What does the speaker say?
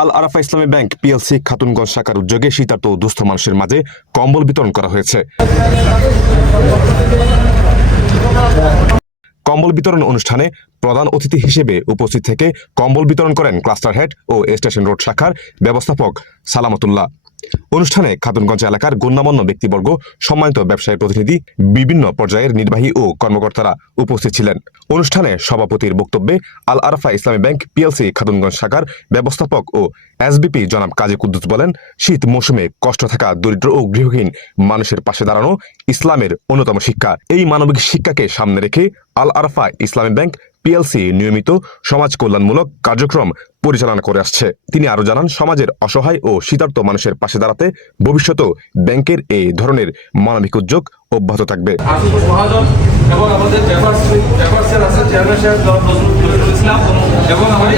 আল আরাফা ইসলামী bank PLC Khatunganj শাখার উদ্যোগে শীতার্ত ও দুস্থ মানুষের মাঝে কম্বল বিতরণ করা হয়েছে। কম্বল বিতরণ অনুষ্ঠানে প্রধান অতিথি হিসেবে উপস্থিত থেকে কম্বল বিতরণ করেন ক্লাস্টার হেড ও স্টেশন রোড শাখার ব্যবস্থাপক সালামতুল্লাহ। অনুষ্ঠানে খাতুনগঞ্জ এলাকার গণ্যমান্য ব্যক্তিবর্গ, সম্মানিত ব্যবসায়ী প্রতিনিধি, বিভিন্ন পর্যায়ের নির্বাহী ও কর্মকর্তারা উপস্থিত ছিলেন। অনুষ্ঠানে সভাপতির বক্তব্যে আল আরাফা ইসলামী ব্যাংক পিএলসি খাতুনগঞ্জ শাখার ব্যবস্থাপক ও এসবিপি জনাব কাজী কুদ্দুস বলেন, শীত মৌসুমে কষ্ট থাকা দরিদ্র ও গৃহহীন মানুষের পাশে দাঁড়ানো ইসলামের অন্যতম শিক্ষা। এই মানবিক শিক্ষাকে সামনে রেখে আল আরাফা ইসলামী ব্যাংক পিএলসি নিয়মিত সমাজ কল্যাণমূলক কার্যক্রম পরিচালনা করে আসছে। তিনি আরো জানান, সমাজের অসহায় ও শীতার্ত মানুষের পাশে দাঁড়াতে ভবিষ্যতেও ব্যাংকের এই ধরনের মানবিক উদ্যোগ অব্যাহত থাকবে। এবং আমাদের চেয়ারম্যান সাহেব এবং আমাদের